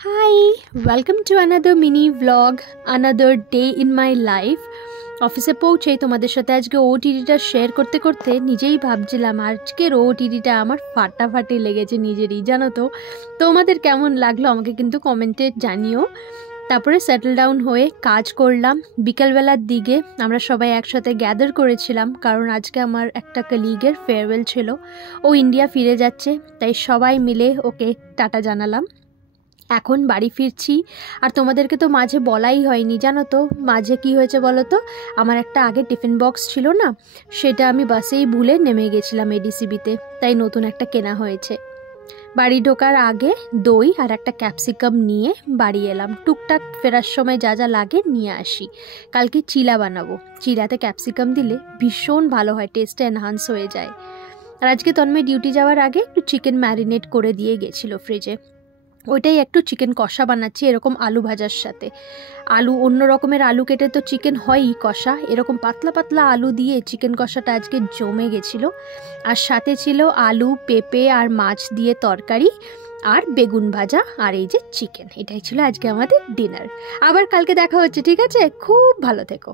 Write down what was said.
Hi, welcome to another mini vlog, another day in my life. অফিসে পৌঁছেই তোমাদের সাথে আজকে ওটিডিটা শেয়ার করতে করতে নিজেই ভাবছিলাম আজকের ওটিডিটা আমার ফাটাফাটি লেগেছে নিজেরই, জানো তো। তোমাদের কেমন লাগলো আমাকে কিন্তু কমেন্টে জানিও। তারপরে সেটেল ডাউন হয়ে কাজ করলাম। বিকেলবেলার দিকে আমরা সবাই একসাথে গ্যাদার করেছিলাম, কারণ আজকে আমার একটা কলিগের ফেয়ারওয়েল ছিল। ও ইন্ডিয়া ফিরে যাচ্ছে, তাই সবাই মিলে ওকে টাটা জানালাম। এখন বাড়ি ফিরছি। আর তোমাদেরকে তো মাঝে বলাই হয়নি, জানো তো মাঝে কি হয়েছে বলো তো। আমার একটা আগে টিফিন বক্স ছিল না, সেটা আমি বাসেই ভুলে নেমে গেছিলাম এডিসিবিতে, তাই নতুন একটা কেনা হয়েছে। বাড়ি ঢোকার আগে দই আর একটা ক্যাপসিকাম নিয়ে বাড়ি এলাম। টুকটাক ফেরার সময় যা যা লাগে নিয়ে আসি। কালকে চিলা বানাবো, চিলাতে ক্যাপসিকাম দিলে ভীষণ ভালো হয়, টেস্টটা এনহান্স হয়ে যায়। আর আজকে তন্ময় ডিউটি যাওয়ার আগে একটু চিকেন ম্যারিনেট করে দিয়ে গেছিলো ফ্রিজে, ওইটাই একটু চিকেন কষা বানাচ্ছি এরকম আলু ভাজার সাথে। আলু অন্য রকমের আলু কেটে তো চিকেন হয়ই কষা, এরকম পাতলা পাতলা আলু দিয়ে চিকেন কষাটা আজকে জমে গেছিলো। আর সাথে ছিল আলু, পেঁপে আর মাছ দিয়ে তরকারি, আর বেগুন ভাজা, আর এই যে চিকেন। এটাই ছিল আজকে আমাদের ডিনার। আবার কালকে দেখা হচ্ছে, ঠিক আছে? খুব ভালো থেকো।